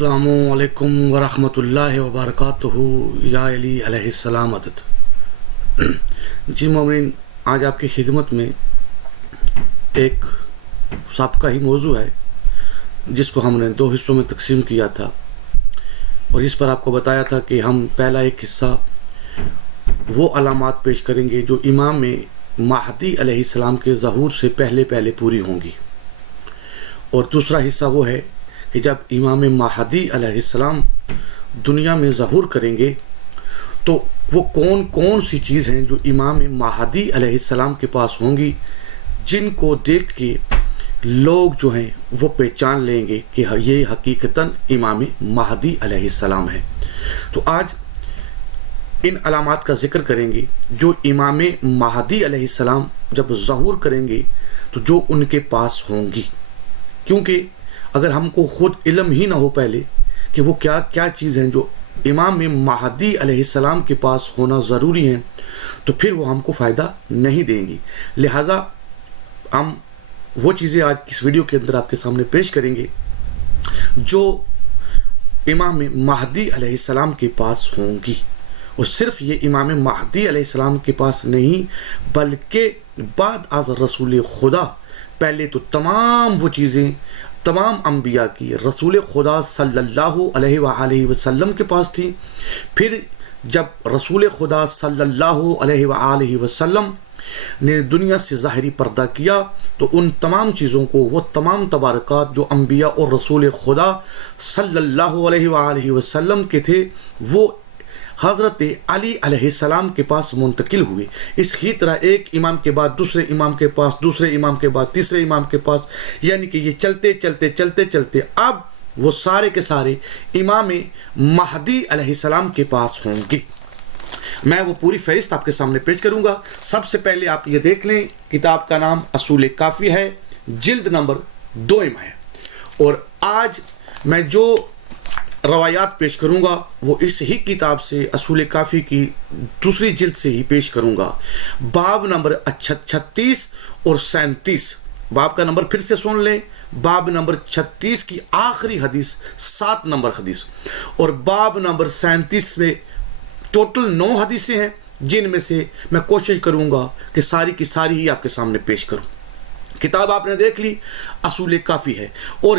السلام علیکم ورحمۃ اللہ وبرکاتہ یا علی علیہ السلام عدد۔ جی مومنین، آج آپ کی خدمت میں ایک سابقہ ہی موضوع ہے جس کو ہم نے 2 حصوں میں تقسیم کیا تھا، اور اس پر آپ کو بتایا تھا کہ ہم پہلا ایک حصہ وہ علامات پیش کریں گے جو امام مہدی علیہ السلام کے ظہور سے پہلے پوری ہوں گی، اور دوسرا حصہ وہ ہے کہ جب امام مہدی علیہ السلام دنیا میں ظہور کریں گے تو وہ کون سی چیز ہیں جو امام مہدی علیہ السلام کے پاس ہوں گی، جن کو دیکھ کے لوگ جو ہیں وہ پہچان لیں گے کہ یہ حقیقتاً امام مہدی علیہ السلام ہے۔ تو آج ان علامات کا ذکر کریں گے جو امام مہدی علیہ السلام جب ظہور کریں گے تو جو ان کے پاس ہوں گی، کیونکہ اگر ہم کو خود علم ہی نہ ہو پہلے کہ وہ کیا چیز ہیں جو امام مہدی علیہ السلام کے پاس ہونا ضروری ہیں، تو پھر وہ ہم کو فائدہ نہیں دیں گی۔ لہٰذا ہم وہ چیزیں آج اس ویڈیو کے اندر آپ کے سامنے پیش کریں گے جو امام مہدی علیہ السلام کے پاس ہوں گی، اور صرف یہ امام مہدی علیہ السلام کے پاس نہیں بلکہ بعد از رسول خدا پہلے تو تمام وہ چیزیں تمام انبیاء کی رسول خدا صلی اللہ علیہ وآلہ وسلم کے پاس تھی۔ پھر جب رسول خدا صلی اللہ علیہ وآلہ وسلم نے دنیا سے ظاہری پردہ کیا تو ان تمام چیزوں کو، وہ تمام تبارکات جو انبیاء اور رسول خدا صلی اللہ علیہ وآلہ وسلم کے تھے، وہ حضرت علی علیہ السلام کے پاس منتقل ہوئے۔ اس ہی طرح ایک امام کے بعد دوسرے امام کے پاس، دوسرے امام کے بعد تیسرے امام کے پاس، یعنی کہ یہ چلتے اب وہ سارے کے سارے امام مہدی علیہ السلام کے پاس ہوں گے۔ میں وہ پوری فہرست آپ کے سامنے پیش کروں گا۔ سب سے پہلے آپ یہ دیکھ لیں، کتاب کا نام اصول کافی ہے، جلد نمبر 2 ہے، اور آج میں جو روایات پیش کروں گا وہ اس ہی کتاب سے اصول کافی کی دوسری جلد سے ہی پیش کروں گا۔ باب نمبر 36 اور 37، باب کا نمبر پھر سے سن لیں، باب نمبر 36 کی آخری حدیث 7 نمبر حدیث، اور باب نمبر 37 میں ٹوٹل 9 حدیثیں ہیں، جن میں سے میں کوشش کروں گا کہ ساری کی ساری ہی آپ کے سامنے پیش کروں۔ کتاب آپ نے دیکھ لی، اصول کافی ہے۔ اور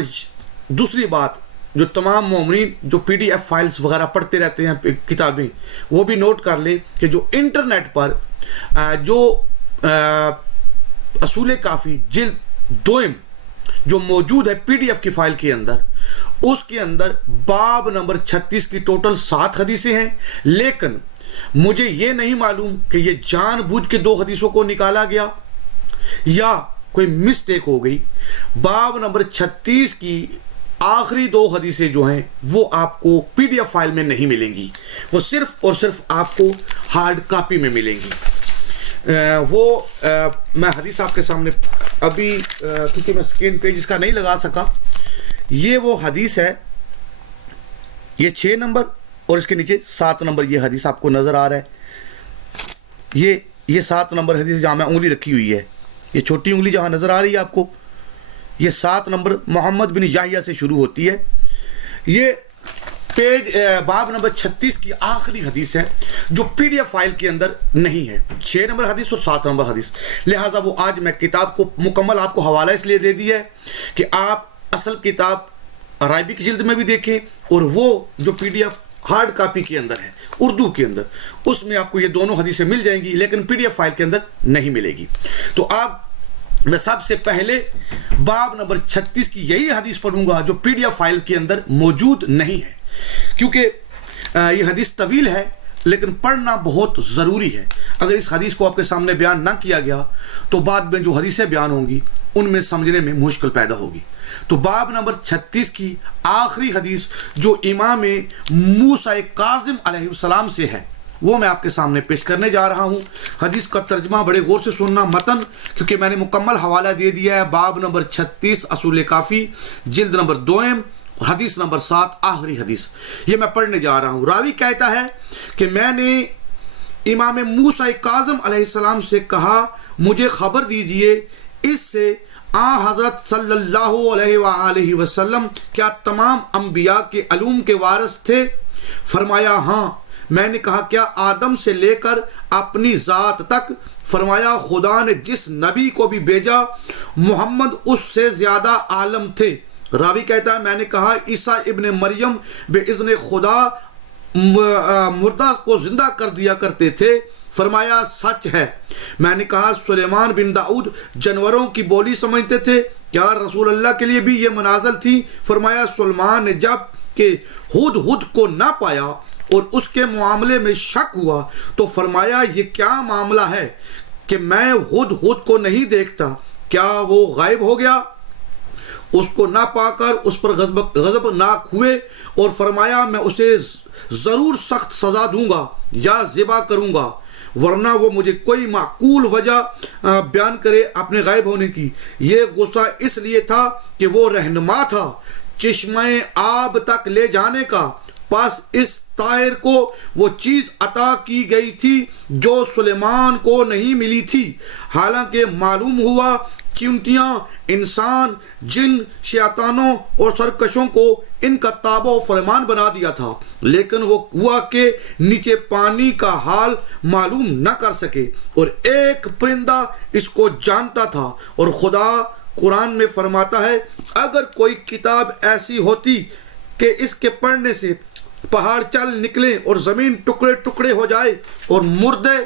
دوسری بات، جو تمام مومنین جو PDF فائلز وغیرہ پڑھتے رہتے ہیں کتابیں، وہ بھی نوٹ کر لیں کہ جو انٹرنیٹ پر جو اصول کافی جلد 2 جو موجود ہے PDF کی فائل کے اندر، اس کے اندر باب نمبر 36 کی ٹوٹل 7 حدیثیں ہیں، لیکن مجھے یہ نہیں معلوم کہ یہ جان بوجھ کے 2 حدیثوں کو نکالا گیا یا کوئی مسٹیک ہو گئی۔ باب نمبر 36 کی آخری 2 حدیثیں جو ہیں وہ آپ کو PDF فائل میں نہیں ملیں گی، وہ صرف اور صرف آپ کو ہارڈ کاپی میں ملیں گی۔ میں حدیث آپ کے سامنے ابھی کیونکہ میں سکرین پیج اس کا نہیں لگا سکا، یہ وہ حدیث ہے، یہ 6 نمبر اور اس کے نیچے 7 نمبر یہ حدیث آپ کو نظر آ رہا ہے۔ یہ 7 نمبر حدیث جہاں میں انگلی رکھی ہوئی ہے، یہ چھوٹی انگلی جہاں نظر آ رہی ہے آپ کو، یہ 7 نمبر محمد بن یحییٰ سے شروع ہوتی ہے۔ یہ باب نمبر 36 کی آخری حدیث ہے جو PDF فائل کے اندر نہیں ہے، 6 نمبر حدیث اور 7 نمبر حدیث۔ لہٰذا وہ آج میں کتاب کو مکمل آپ کو حوالہ اس لیے دے دیا ہے کہ آپ اصل کتاب عربی کی جلد میں بھی دیکھیں، اور وہ جو PDF ہارڈ کاپی کے اندر ہے اردو کے اندر، اس میں آپ کو یہ دونوں حدیثیں مل جائیں گی، لیکن PDF فائل کے اندر نہیں ملے گی۔ تو آپ میں سب سے پہلے باب نمبر 36 کی یہی حدیث پڑھوں گا جو PDF فائل کے اندر موجود نہیں ہے، کیونکہ یہ حدیث طویل ہے لیکن پڑھنا بہت ضروری ہے۔ اگر اس حدیث کو آپ کے سامنے بیان نہ کیا گیا تو بعد میں جو حدیثیں بیان ہوں گی ان میں سمجھنے میں مشکل پیدا ہوگی۔ تو باب نمبر 36 کی آخری حدیث جو امام موسیٰ کاظم علیہ السلام سے ہے، وہ میں آپ کے سامنے پیش کرنے جا رہا ہوں۔ حدیث کا ترجمہ بڑے غور سے سننا، متن کیونکہ میں نے مکمل حوالہ دے دیا ہے۔ باب نمبر 36 اصول کافی جلد نمبر 2 حدیث نمبر 7 آخری حدیث، یہ میں پڑھنے جا رہا ہوں۔ راوی کہتا ہے کہ میں نے امام موسیٰ کاظم علیہ السلام سے کہا، مجھے خبر دیجئے اس سے حضرت صلی اللہ علیہ وآلہ وسلم کیا تمام انبیاء کے علوم کے وارث تھے؟ فرمایا ہاں۔ میں نے کہا کیا آدم سے لے کر اپنی ذات تک؟ فرمایا خدا نے جس نبی کو بھی بھیجا محمد اس سے زیادہ عالم تھے۔ راوی کہتا ہے میں نے کہا عیسیٰ ابن مریم باذن خدا مردہ کو زندہ کر دیا کرتے تھے۔ فرمایا سچ ہے۔ میں نے کہا سلیمان بن داؤد جانوروں کی بولی سمجھتے تھے، کیا رسول اللہ کے لیے بھی یہ منازل تھی؟ فرمایا سلیمان نے جب کہ ہدہد کو نہ پایا اور اس کے معاملے میں شک ہوا تو فرمایا یہ کیا معاملہ ہے کہ میں ہدہد کو نہیں دیکھتا، کیا وہ غائب ہو گیا؟ اس کو نہ پا کر اس پر غضب ناک ہوئے اور فرمایا میں اسے ضرور سخت سزا دوں گا یا ذبح کروں گا، ورنہ وہ مجھے کوئی معقول وجہ بیان کرے اپنے غائب ہونے کی۔ یہ غصہ اس لیے تھا کہ وہ رہنما تھا چشمہ آب تک لے جانے کا، پس اس طاہر کو وہ چیز عطا کی گئی تھی جو سلیمان کو نہیں ملی تھی، حالانکہ معلوم ہوا چیونٹیاں انسان جن شیطانوں اور سرکشوں کو ان کا تابع و فرمان بنا دیا تھا، لیکن وہ ہوا کہ نیچے پانی کا حال معلوم نہ کر سکے اور ایک پرندہ اس کو جانتا تھا۔ اور خدا قرآن میں فرماتا ہے اگر کوئی کتاب ایسی ہوتی کہ اس کے پڑھنے سے پہاڑ چل نکلیں اور زمین ٹکڑے ٹکڑے ہو جائے اور مردے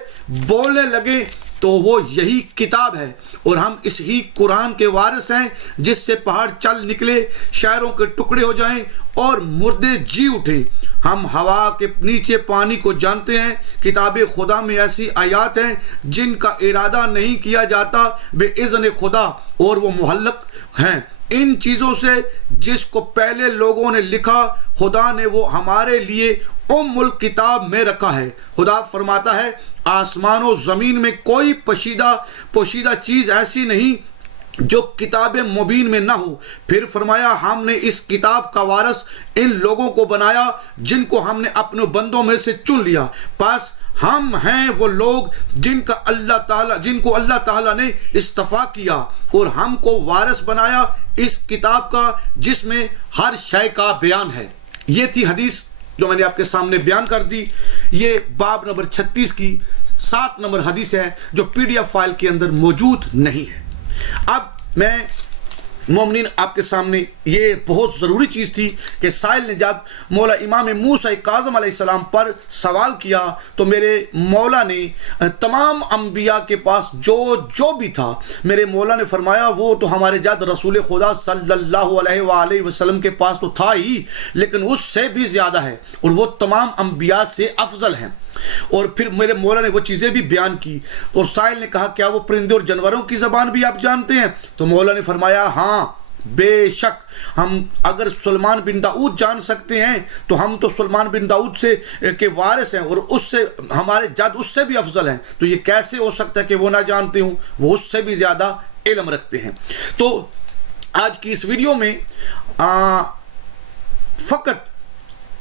بولنے لگیں تو وہ یہی کتاب ہے، اور ہم اس ہی قرآن کے وارث ہیں جس سے پہاڑ چل نکلے، شہروں کے ٹکڑے ہو جائیں اور مردے جی اٹھیں۔ ہم ہوا کے نیچے پانی کو جانتے ہیں۔ کتاب خدا میں ایسی آیات ہیں جن کا ارادہ نہیں کیا جاتا بے اذن خدا اور وہ معلق ہیں ان چیزوں سے جس کو پہلے لوگوں نے لکھا، خدا نے وہ ہمارے لیے ام الکتاب میں رکھا ہے۔ خدا فرماتا ہے آسمان و زمین میں کوئی پوشیدہ چیز ایسی نہیں جو کتاب مبین میں نہ ہو۔ پھر فرمایا ہم نے اس کتاب کا وارث ان لوگوں کو بنایا جن کو ہم نے اپنے بندوں میں سے چن لیا، پس ہم ہیں وہ لوگ جن کو اللہ تعالیٰ نے اصطفیٰ کیا اور ہم کو وارث بنایا اس کتاب کا جس میں ہر شے کا بیان ہے۔ یہ تھی حدیث جو میں نے آپ کے سامنے بیان کر دی۔ یہ باب نمبر 36 کی 7 نمبر حدیث ہے جو PDF فائل کے اندر موجود نہیں ہے۔ اب میں مومنین آپ کے سامنے یہ بہت ضروری چیز تھی کہ سائل نے جب مولا امام موسیٰ کاظم علیہ السلام پر سوال کیا تو میرے مولا نے تمام انبیاء کے پاس جو بھی تھا، میرے مولا نے فرمایا وہ تو ہمارے جد رسول خدا صلی اللہ علیہ وآلہ وسلم کے پاس تو تھا ہی، لیکن اس سے بھی زیادہ ہے اور وہ تمام انبیاء سے افضل ہیں۔ اور پھر میرے مولا نے وہ چیزیں بھی بیان کی، اور سائل نے کہا کیا وہ پرندے اور جانوروں کی زبان بھی آپ جانتے ہیں؟ تو مولا نے فرمایا ہاں بے شک، ہم اگر سلیمان بن داؤد جان سکتے ہیں تو ہم تو سلیمان بن داؤد سے کے وارث ہیں اور اس سے ہمارے جد اس سے بھی افضل ہیں، تو یہ کیسے ہو سکتا ہے کہ وہ نہ جانتے ہوں؟ وہ اس سے بھی زیادہ علم رکھتے ہیں۔ تو آج کی اس ویڈیو میں فقط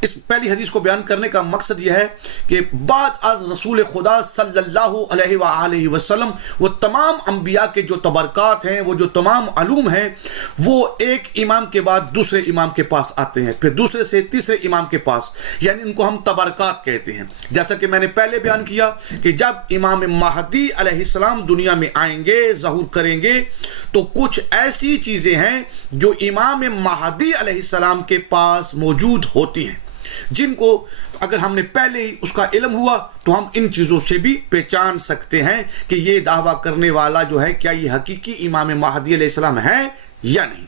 اس پہلی حدیث کو بیان کرنے کا مقصد یہ ہے کہ بعد از رسول خدا صلی اللہ علیہ وآلہ وسلم وہ تمام انبیاء کے جو تبرکات ہیں، وہ جو تمام علوم ہیں، وہ ایک امام کے بعد دوسرے امام کے پاس آتے ہیں، پھر دوسرے سے تیسرے امام کے پاس، یعنی ان کو ہم تبرکات کہتے ہیں۔ جیسا کہ میں نے پہلے بیان کیا کہ جب امام مہدی علیہ السلام دنیا میں آئیں گے، ظہور کریں گے، تو کچھ ایسی چیزیں ہیں جو امام مہدی علیہ السلام کے پاس موجود ہوتی ہیں، جن کو اگر ہم نے پہلے ہی اس کا علم ہوا تو ہم ان چیزوں سے بھی پہچان سکتے ہیں کہ یہ دعویٰ کرنے والا جو ہے کیا یہ حقیقی امام مہدی علیہ السلام ہے یا نہیں۔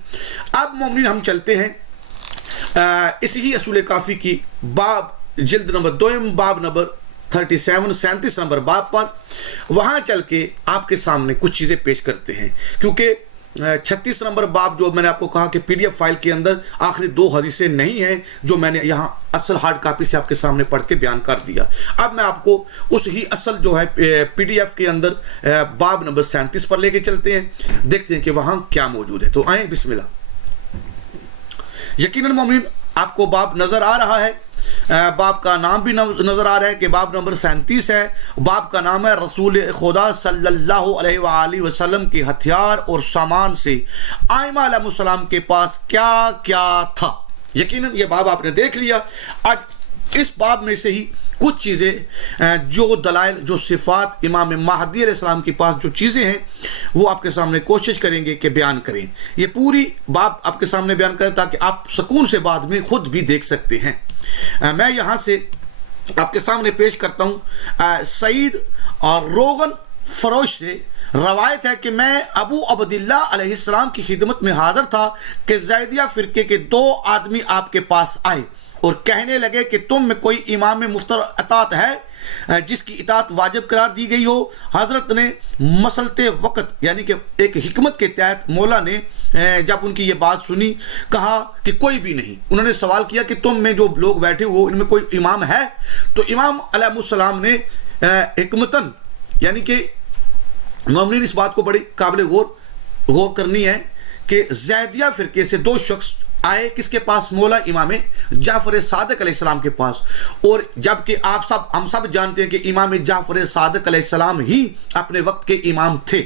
اب مومنین ہم چلتے ہیں اسی ہی اصول کافی کی باب جلد نمبر 2 باب نمبر 37 نمبر باب پر، وہاں چل کے آپ کے سامنے کچھ چیزیں پیش کرتے ہیں، کیونکہ 36 نمبر باب جو میں نے آپ کو کہا کہ PDF فائل کے اندر آخری 2 حدیثیں نہیں ہیں جو میں نے یہاں اصل ہارڈ کاپی سے آپ کے سامنے پڑھ کے بیان کر دیا۔ اب میں آپ کو اس ہی اصل جو ہے PDF کے اندر باب نمبر 37 پر لے کے چلتے ہیں، دیکھتے ہیں کہ وہاں کیا موجود ہے۔ تو آئیں بسم اللہ۔ یقیناً مومنین آپ کو باب نظر آ رہا ہے، باب کا نام بھی نظر آ رہا ہے کہ باب نمبر 37 ہے. باب کا نام ہے رسول خدا صلی اللہ علیہ وآلہ وسلم کے ہتھیار اور سامان سے ائمہ علیہ السلام کے پاس کیا کیا تھا. یقیناً یہ باب آپ نے دیکھ لیا. آج اس باب میں سے ہی کچھ چیزیں جو دلائل، جو صفات امام مہدی علیہ السلام کے پاس جو چیزیں ہیں وہ آپ کے سامنے کوشش کریں گے کہ بیان کریں. یہ پوری باب آپ کے سامنے بیان کریں تاکہ آپ سکون سے بعد میں خود بھی دیکھ سکتے ہیں. میں یہاں سے آپ کے سامنے پیش کرتا ہوں سعید اور روغن فروش سے روایت ہے کہ میں ابو عبداللہ علیہ السلام کی خدمت میں حاضر تھا کہ زیدیہ فرقے کے 2 آدمی آپ کے پاس آئے اور کہنے لگے کہ تم میں کوئی امام مفتر اطاعت ہے جس کی اطاعت واجب قرار دی گئی ہو. حضرت نے مسلتے وقت یعنی کہ ایک حکمت کے تحت مولا نے جب ان کی یہ بات سنی کہا کہ کوئی بھی نہیں. انہوں نے سوال کیا کہ تم میں جو لوگ بیٹھے ہو ان میں کوئی امام ہے؟ تو امام علیہ السلام نے حکمتاً یعنی کہ مومنین اس بات کو بڑی قابل غور کرنی ہے کہ زیدیہ فرقے سے 2 شخص آئے کس کے پاس؟ مولا امام جعفر صادق علیہ السلام کے پاس. اور جبکہ ہم سب جانتے ہیں کہ امام جعفر صادق علیہ السلام ہی اپنے وقت کے امام تھے.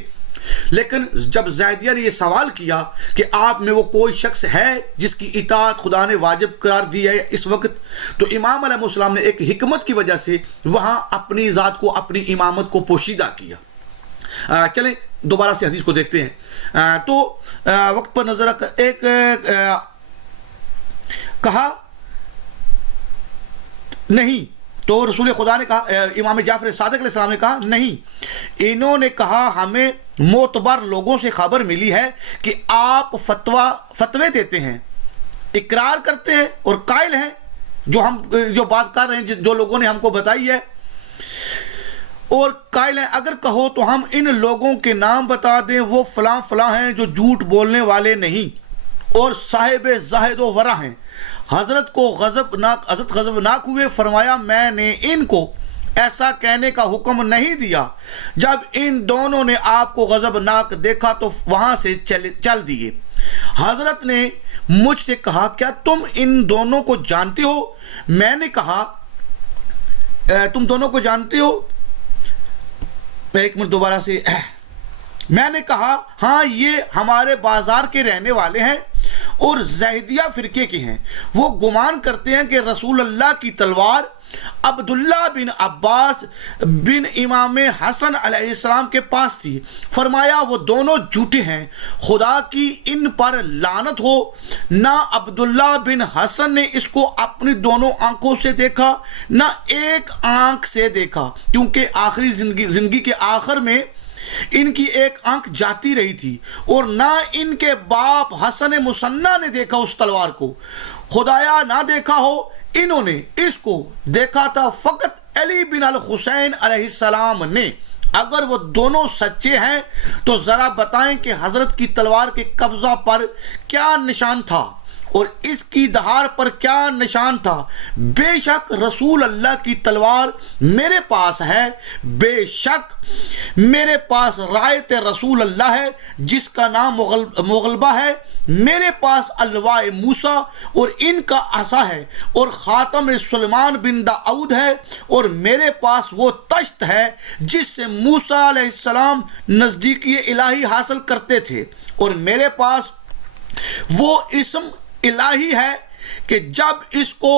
لیکن جب زیدیہ نے یہ سوال کیا کہ آپ میں وہ کوئی شخص ہے جس کی اطاعت خدا نے واجب قرار دی ہے اس وقت، تو امام علیہ السلام نے ایک حکمت کی وجہ سے وہاں اپنی ذات کو، اپنی امامت کو پوشیدہ کیا. چلیں دوبارہ سے حدیث کو دیکھتے ہیں. تو وقت پر نظر ایک کہا نہیں، تو رسول خدا نے کہا، امام جعفر صادق علیہ السلام نے کہا نہیں. انہوں نے کہا ہمیں معتبر لوگوں سے خبر ملی ہے کہ آپ فتوے دیتے ہیں، اقرار کرتے ہیں اور قائل ہیں جو بات کر رہے ہیں جو لوگوں نے ہم کو بتائی ہے، اور قائل ہیں اگر کہو تو ہم ان لوگوں کے نام بتا دیں، وہ فلاں فلاں ہیں جو جھوٹ بولنے والے نہیں اور صاحب زاہد و ورع ہیں. حضرت غضبناک ہوئے، فرمایا میں نے ان کو ایسا کہنے کا حکم نہیں دیا. جب ان دونوں نے آپ کو غضبناک دیکھا تو وہاں سے چل دیے. حضرت نے مجھ سے کہا کیا تم ان دونوں کو جانتے ہو؟ میں نے کہا تم دونوں کو جانتے ہو؟ ایک منٹ دوبارہ سے. میں نے کہا ہاں یہ ہمارے بازار کے رہنے والے ہیں اور زیدیہ فرقے کے ہیں. وہ گمان کرتے ہیں کہ رسول اللہ کی تلوار عبداللہ بن عباس بن امام حسن علیہ السلام کے پاس تھی. فرمایا وہ دونوں جھوٹے ہیں، خدا کی ان پر لعنت ہو. نہ عبداللہ بن حسن نے اس کو اپنی دونوں آنکھوں سے دیکھا نہ ایک آنکھ سے دیکھا، کیونکہ آخری زندگی کے آخر میں ان کی ایک آنکھ جاتی رہی تھی، اور نہ ان کے باپ حسن مصنع نے دیکھا اس تلوار کو. خدایا نہ دیکھا ہو، انہوں نے اس کو دیکھا تھا فقط علی بن الحسین علیہ السلام نے. اگر وہ دونوں سچے ہیں تو ذرا بتائیں کہ حضرت کی تلوار کے قبضہ پر کیا نشان تھا اور اس کی دہار پر کیا نشان تھا. بے شک رسول اللہ کی تلوار میرے پاس ہے، بے شک میرے پاس رایت رسول اللہ ہے جس کا نام مغلبہ ہے، میرے پاس الواء موسیٰ اور ان کا عصا ہے، اور خاتم سلیمان بن داؤد ہے، اور میرے پاس وہ تشت ہے جس سے موسیٰ علیہ السلام نزدیکی الہی حاصل کرتے تھے، اور میرے پاس وہ اسم الہی ہے کہ جب اس کو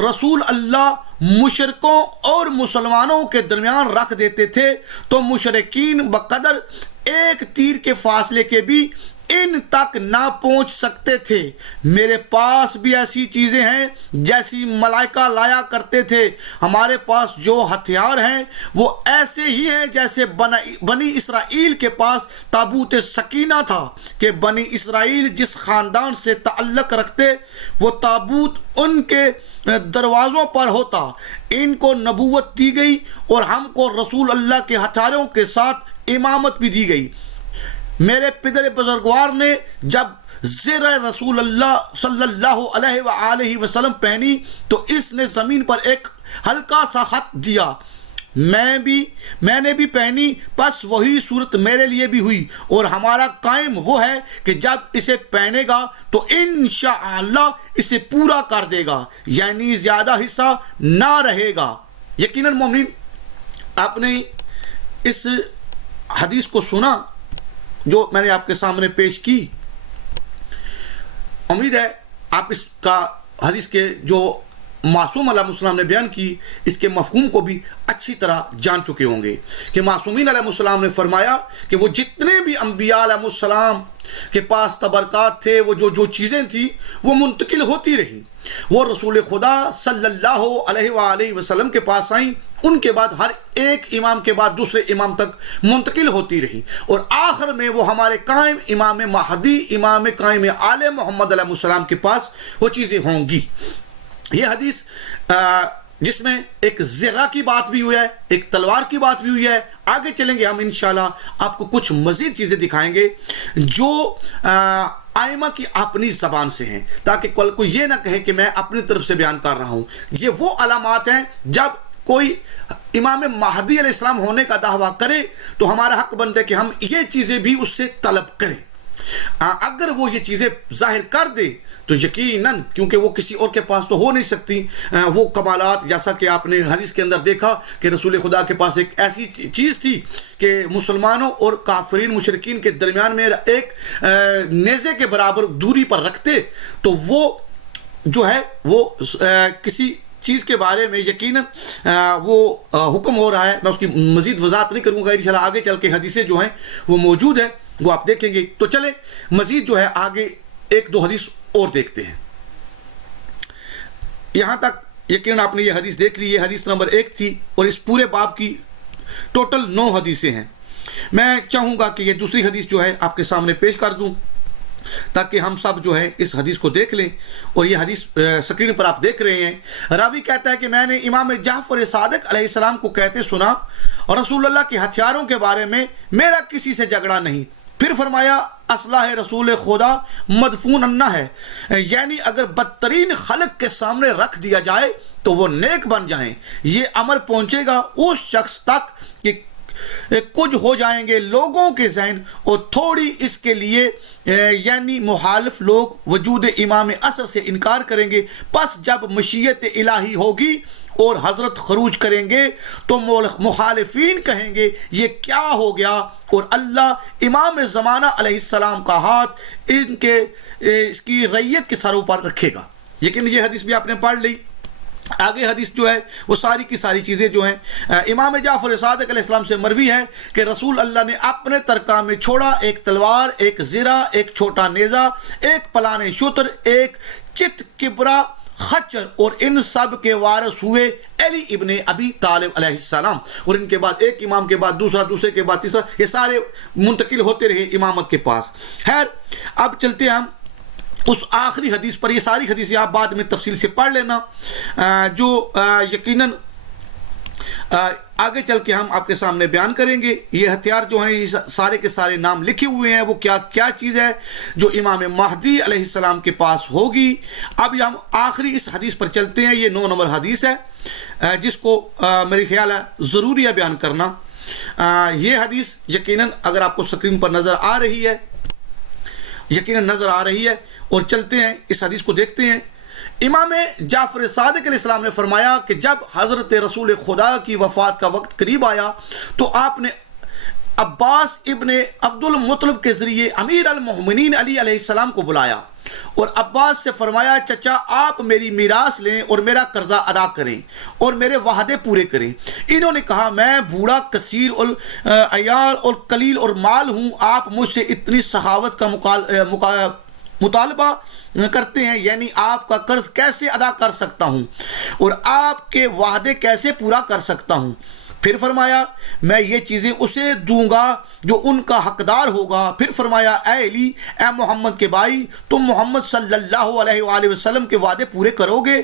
رسول اللہ مشرکوں اور مسلمانوں کے درمیان رکھ دیتے تھے تو مشرکین بقدر ایک تیر کے فاصلے کے بھی ان تک نہ پہنچ سکتے تھے. میرے پاس بھی ایسی چیزیں ہیں جیسی ملائکہ لایا کرتے تھے. ہمارے پاس جو ہتھیار ہیں وہ ایسے ہی ہیں جیسے بنی اسرائیل کے پاس تابوت سکینہ تھا کہ بنی اسرائیل جس خاندان سے تعلق رکھتے وہ تابوت ان کے دروازوں پر ہوتا. ان کو نبوت دی گئی اور ہم کو رسول اللہ کے ہتھیاروں کے ساتھ امامت بھی دی گئی. میرے پدر بزرگوار نے جب زرہ رسول اللہ صلی اللہ علیہ وآلہ وسلم پہنی تو اس نے زمین پر ایک ہلکا سا خط دیا. میں نے بھی پہنی، پس وہی صورت میرے لیے بھی ہوئی، اور ہمارا قائم وہ ہے کہ جب اسے پہنے گا تو انشاءاللہ اسے پورا کر دے گا، یعنی زیادہ حصہ نہ رہے گا۔ یقیناً مومنین، آپ نے اس حدیث کو سنا جو میں نے آپ کے سامنے پیش کی۔ امید ہے آپ اس کا حدیث کے جو معصوم علیہ السلام نے بیان کی، اس کے مفہوم کو بھی اچھی طرح جان چکے ہوں گے کہ معصومین علیہ السلام نے فرمایا کہ وہ جتنے بھی انبیاء علیہ السلام کے پاس تبرکات تھے، وہ جو چیزیں تھیں وہ منتقل ہوتی رہیں، وہ رسول خدا صلی اللہ علیہ وآلہ وسلم کے پاس آئیں، ان کے بعد ہر ایک امام کے بعد دوسرے امام تک منتقل ہوتی رہیں، اور آخر میں وہ ہمارے قائم امام مہدی، امام قائم آل محمد علیہ السلام کے پاس وہ چیزیں ہوں گی۔ یہ حدیث جس میں ایک زرہ کی بات بھی ہوئی ہے، ایک تلوار کی بات بھی ہوئی ہے۔ آگے چلیں گے ہم انشاءاللہ آپ کو کچھ مزید چیزیں دکھائیں گے جو آئمہ کی اپنی زبان سے ہیں، تاکہ کوئی یہ نہ کہے کہ میں اپنی طرف سے بیان کر رہا ہوں۔ یہ وہ علامات ہیں جب کوئی امام مہدی علیہ السلام ہونے کا دعویٰ کرے تو ہمارا حق بنتا ہے کہ ہم یہ چیزیں بھی اس سے طلب کریں۔ اگر وہ یہ چیزیں ظاہر کر دے تو یقیناً، کیونکہ وہ کسی اور کے پاس تو ہو نہیں سکتی، وہ کمالات، جیسا کہ آپ نے حدیث کے اندر دیکھا کہ رسول خدا کے پاس ایک ایسی چیز تھی کہ مسلمانوں اور کافرین مشرکین کے درمیان میں ایک نیزے کے برابر دوری پر رکھتے، تو وہ جو ہے وہ کسی چیز کے بارے میں یقیناً وہ حکم ہو رہا ہے۔ میں اس کی مزید وضاحت نہیں کروں گا، انشاءاللہ آگے چل کے حدیثیں جو ہیں وہ موجود ہیں، وہ آپ دیکھیں گے۔ تو چلیں مزید جو ہے آگے ایک دو حدیث اور دیکھتے ہیں۔ یہاں تک یقیناً آپ نے یہ حدیث دیکھ لی، یہ حدیث نمبر 1 تھی، اور اس پورے باب کی ٹوٹل 9 حدیثیں ہیں۔ میں چاہوں گا کہ یہ دوسری حدیث جو ہے آپ کے سامنے پیش کر دوں تاکہ ہم سب جو ہے اس حدیث کو دیکھ لیں، اور یہ حدیث سکرین پر آپ دیکھ رہے ہیں۔ راوی کہتا ہے کہ میں نے امام جعفر صادق علیہ السلام کو کہتے سنا، اور رسول اللہ کے ہتھیاروں کے بارے میں میرا کسی سے جھگڑا نہیں۔ پھر فرمایا اسلحہ رسول خدا مدفون نہ ہے، یعنی اگر بدترین خلق کے سامنے رکھ دیا جائے تو وہ نیک بن جائیں۔ یہ امر پہنچے گا اس شخص تک کہ کچھ ہو جائیں گے لوگوں کے ذہن، اور تھوڑی اس کے لیے یعنی مخالف لوگ وجود امام عصر سے انکار کریں گے۔ پس جب مشیت الہی ہوگی اور حضرت خروج کریں گے تو مخالفین کہیں گے یہ کیا ہو گیا، اور اللہ امام زمانہ علیہ السلام کا ہاتھ اس کی ریت کے سروں پر رکھے گا۔ لیکن یہ حدیث بھی آپ نے پڑھ لی۔ آگے حدیث جو ہے وہ ساری کی ساری چیزیں جو ہیں امام جعفر صادق علیہ السلام سے مروی ہے کہ رسول اللہ نے اپنے ترکہ میں چھوڑا ایک تلوار، ایک زرہ، ایک چھوٹا نیزہ، ایک پلان شتر، ایک چت کبرا خچر، اور ان سب کے وارث ہوئے علی ابن ابی طالب علیہ السلام، اور ان کے بعد ایک امام کے بعد دوسرا، دوسرے کے بعد تیسرا، یہ سارے منتقل ہوتے رہے امامت کے پاس۔ خیر، اب چلتے ہیں ہم اس آخری حدیث پر۔ یہ ساری حدیثیں آپ بعد میں تفصیل سے پڑھ لینا، جو یقیناً آگے چل کے ہم آپ کے سامنے بیان کریں گے۔ یہ ہتھیار جو ہیں یہ سارے کے سارے نام لکھے ہوئے ہیں، وہ کیا کیا چیز ہے جو امام مہدی علیہ السلام کے پاس ہوگی۔ اب ہم آخری اس حدیث پر چلتے ہیں۔ یہ 9 نمبر حدیث ہے جس کو میرے خیال ہے ضروری ہے بیان کرنا۔ یہ حدیث یقیناً اگر آپ کو سکرین پر نظر آ رہی ہے، یقیناً نظر آ رہی ہے، اور چلتے ہیں اس حدیث کو دیکھتے ہیں۔ امام جعفر صادق علیہ السلام نے فرمایا کہ جب حضرت رسول خدا کی وفات کا وقت قریب آیا تو آپ نے عباس ابن عبد المطلب کے ذریعے امیر المومنین علی علیہ السلام کو بلایا، اور عباس سے فرمایا چچا آپ میری میراث لیں اور میرا قرضہ ادا کریں اور میرے وعدے پورے کریں۔ انہوں نے کہا میں بوڑھا، کثیر العیال اور قلیل اور مال ہوں، آپ مجھ سے اتنی سخاوت کا مطالبہ کرتے ہیں، یعنی آپ کا قرض کیسے ادا کر سکتا ہوں اور آپ کے وعدے کیسے پورا کر سکتا ہوں؟ پھر فرمایا میں یہ چیزیں اسے دوں گا جو ان کا حقدار ہوگا۔ پھر فرمایا اے علی، اے محمد کے بھائی، تم محمد صلی اللہ علیہ وآلہ وسلم کے وعدے پورے کرو گے،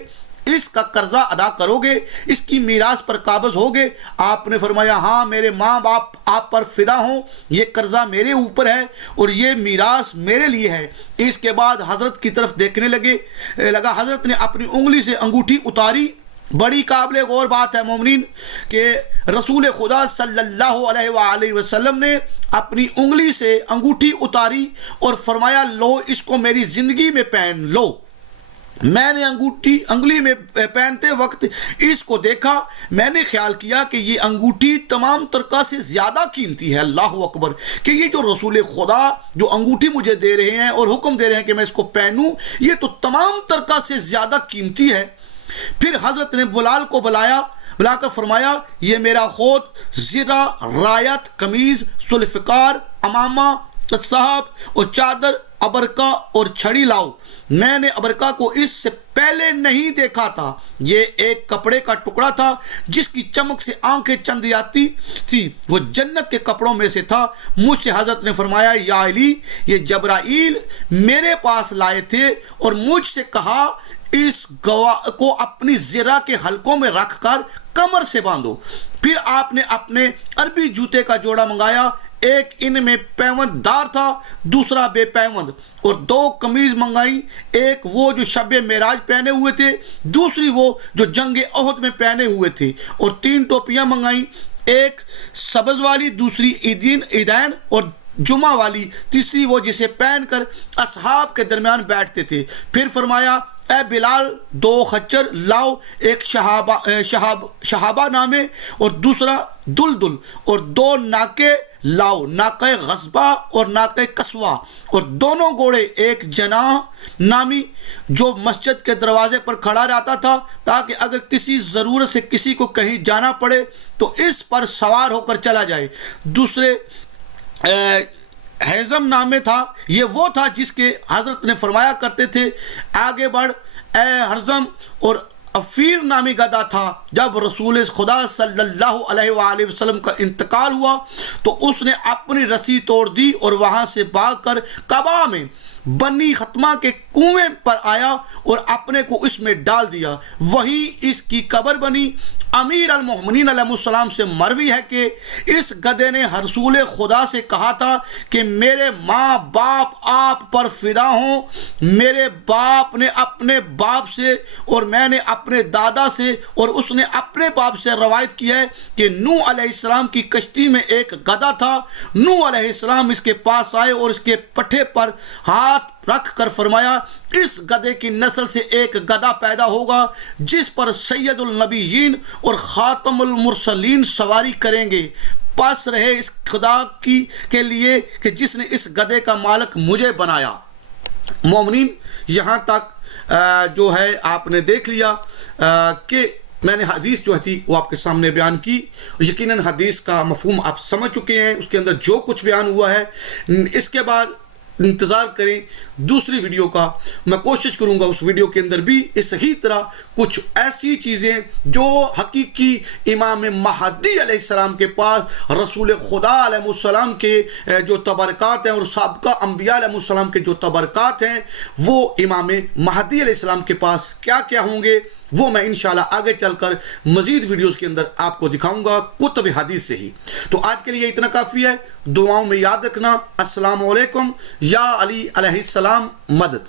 اس کا قرضہ ادا کرو گے، اس کی میراث پر قابض ہوگے؟ آپ نے فرمایا ہاں، میرے ماں باپ آپ پر فدا ہوں، یہ قرضہ میرے اوپر ہے اور یہ میراث میرے لیے ہے۔ اس کے بعد حضرت کی طرف دیکھنے لگا۔ حضرت نے اپنی انگلی سے انگوٹھی اتاری بڑی قابل غور بات ہے مومنین کہ رسول خدا صلی اللہ علیہ وآلہ وسلم نے اپنی انگلی سے انگوٹھی اتاری اور فرمایا لو اس کو میری زندگی میں پہن لو۔ میں نے انگلی میں پہنتے وقت اس کو دیکھا، میں نے خیال کیا کہ یہ انگوٹھی تمام ترکہ سے زیادہ قیمتی ہے۔ اللہ اکبر، کہ یہ جو رسول خدا جو انگوٹھی مجھے دے رہے ہیں اور حکم دے رہے ہیں کہ میں اس کو پہنوں، یہ تو تمام ترکہ سے زیادہ قیمتی ہے۔ پھر حضرت نے بلال کو بلا کر فرمایا یہ میرا خود زرہ، رایت، قمیض، ذوالفقار، امامہ، صاحب اور چادر، ابرقہ اور چھڑی لاؤ۔ میں نے ابرقہ کو اس سے پہلے نہیں دیکھا تھا، یہ ایک کپڑے کا ٹکڑا تھا جس کی چمک سے آنکھیں چند آتی تھی، وہ جنت کے کپڑوں میں سے تھا۔ مجھ سے حضرت نے فرمایا یا علی، یہ جبرائیل میرے پاس لائے تھے اور مجھ سے کہا اس گواہ کو اپنی زرہ کے حلقوں میں رکھ کر کمر سے باندھو۔ پھر آپ نے اپنے عربی جوتے کا جوڑا منگایا، ایک ان میں پیوند دار تھا، دوسرا بے پیوند، اور 2 قمیض منگائی، ایک وہ جو شب معراج پہنے ہوئے تھے، دوسری وہ جو جنگ احد میں پہنے ہوئے تھے، اور 3 ٹوپیاں منگائیں، ایک سبز والی، دوسری عیدین اور جمعہ والی، تیسری وہ جسے پہن کر اصحاب کے درمیان بیٹھتے تھے۔ پھر فرمایا اے بلال 2 خچر لاؤ، ایک شہابہ نامے اور دوسرا دلدل، اور 2 ناکے لاؤ، ناکہ غصبہ اور ناکہ قصوہ، اور دونوں گھوڑے، ایک جناح نامی جو مسجد کے دروازے پر کھڑا رہتا تھا تاکہ اگر کسی ضرورت سے کسی کو کہیں جانا پڑے تو اس پر سوار ہو کر چلا جائے، دوسرے حیزم نامے تھا، یہ وہ تھا جس کے حضرت نے فرمایا کرتے تھے آگے بڑھ اے حرزم، اور افیر نامی گدا تھا۔ جب رسول خدا صلی اللہ علیہ وآلہ وسلم کا انتقال ہوا تو اس نے اپنی رسی توڑ دی اور وہاں سے بھاگ کر کعبہ میں بنی ختمہ کے کنویں پر آیا اور اپنے کو اس میں ڈال دیا، وہیں اس کی قبر بنی۔ امیر المومنین علیہ السلام سے مروی ہے کہ اس گدھے نے رسول خدا سے کہا تھا کہ میرے ماں باپ آپ پر فدا ہوں، میرے باپ نے اپنے باپ سے اور میں نے اپنے دادا سے اور اس نے اپنے باپ سے روایت کی ہے کہ نوح علیہ السلام کی کشتی میں ایک گدھا تھا، نوح علیہ السلام اس کے پاس آئے اور اس کے پٹھے پر ہاتھ رکھ کر فرمایا اس گدھے کی نسل سے ایک گدھا پیدا ہوگا جس پر سید النبیین اور خاتم المرسلین سواری کریں گے۔ پاس رہے اس خدا کے لیے کہ جس نے اس گدھے کا مالک مجھے بنایا۔ مومنین، یہاں تک جو ہے آپ نے دیکھ لیا کہ میں نے حدیث جو تھی وہ آپ کے سامنے بیان کی، یقیناً حدیث کا مفہوم آپ سمجھ چکے ہیں، اس کے اندر جو کچھ بیان ہوا ہے۔ اس کے بعد انتظار کریں دوسری ویڈیو کا، میں کوشش کروں گا اس ویڈیو کے اندر بھی اسی طرح کچھ ایسی چیزیں جو حقیقی امام مہدی علیہ السلام کے پاس رسول خدا علیہ السلام کے جو تبرکات ہیں اور سابقہ انبیاء علیہ السلام کے جو تبرکات ہیں وہ امام مہدی علیہ السلام کے پاس کیا کیا ہوں گے، وہ میں انشاءاللہ آگے چل کر مزید ویڈیوز کے اندر آپ کو دکھاؤں گا کتب حدیث سے ہی۔ تو آج کے لیے اتنا کافی ہے، دعاؤں میں یاد رکھنا۔ السلام علیکم، یا علی علیہ السلام مدد۔